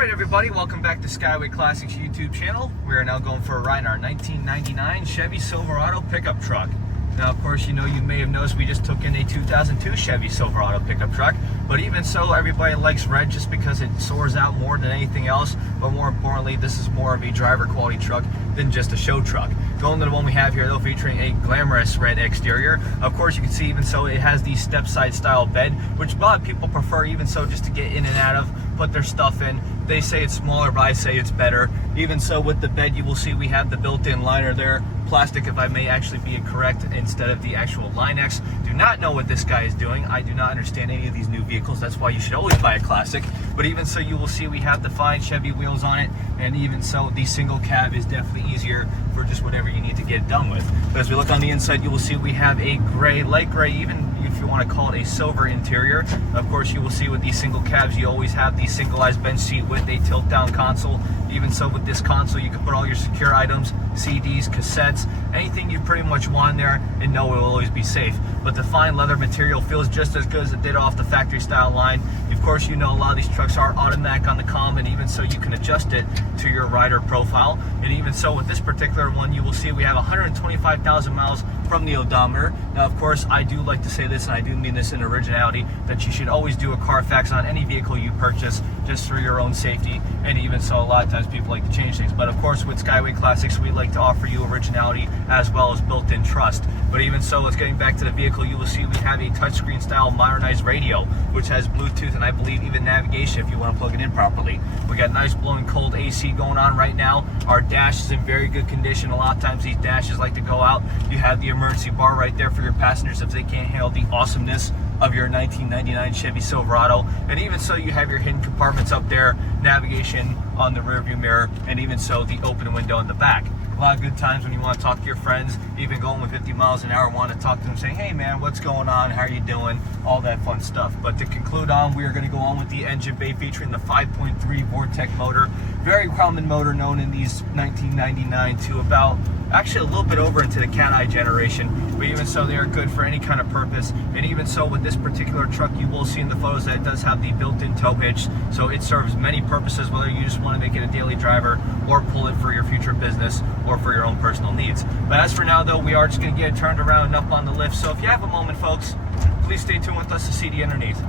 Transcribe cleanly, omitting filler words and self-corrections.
Alright everybody, welcome back to Skyway Classics YouTube channel. We are now going for a ride in our 1999 Chevy Silverado pickup truck. Now of course, you may have noticed we just took in a 2002 Chevy Silverado pickup truck, but even so, everybody likes red just because it soars out more than anything else. But more importantly, this is more of a driver quality truck than just a show truck. Going to the one we have here though, featuring a glamorous red exterior. Of course, you can see even so it has the step side style bed, which a lot of people prefer even so just to get in and out of, put their stuff in. They say it's smaller, but I say it's better. Even so, with the bed, you will see we have the built-in liner there. Plastic, if I may actually be correct, instead of the actual Line-X. Do not know what this guy is doing. I do not understand any of these new vehicles. That's why you should always buy a classic. But even so, you will see we have the fine Chevy wheels on it. And even so, the single cab is definitely easier for just whatever you need to get it done with. But as we look on the inside, you will see we have a gray, light gray, even if you want to call it a silver interior. Of course, you will see with these single cabs, you always have the singleized bench seat with a tilt-down console. Even so, with this console, you can put all your secure items, CDs, cassettes, anything you pretty much want in there, and know it will always be safe. But the fine leather material feels just as good as it did off the factory style line. Of course, a lot of these trucks are automatic on the comm, and even so, you can adjust it to your rider profile. And even so, with this particular one, you will see we have 125,000 miles from the odometer. Now, of course, I do like to say this, and I do mean this in originality, that you should always do a Carfax on any vehicle you purchase, just for your own safety. And even so, a lot of times people like to change things. But of course, with Skyway Classics, we like to offer you originality as well as built-in trust. But even so, let's getting back to the vehicle, you will see we have a touchscreen style modernized radio, which has Bluetooth and I believe even navigation if you want to plug it in properly. We got nice blowing cold AC going on right now. Our dash is in very good condition. A lot of times these dashes like to go out. You have the emergency bar right there for your passengers if they can't handle the awesomeness of your 1999 Chevy Silverado. And even so, you have your hidden compartments up there, navigation on the rear view mirror, and even so, the open window in the back. A lot of good times when you want to talk to your friends, even going with 50 miles an hour, want to talk to them, saying, hey man, what's going on? How are you doing? All that fun stuff. But to conclude on, we are going to go on with the engine bay featuring the 5.3 Vortec motor. Very common motor known in these 1999 to about, actually a little bit over into the Cat Eye generation. But even so, they are good for any kind of purpose. And even so, with this particular truck, you will see in the photos that it does have the built-in tow hitch. So it serves many purposes, whether you just want to make it a daily driver or pull it for your future business or for your own personal needs. But as for now though, we are just going to get it turned around and up on the lift. So if you have a moment, folks, please stay tuned with us to see the underneath.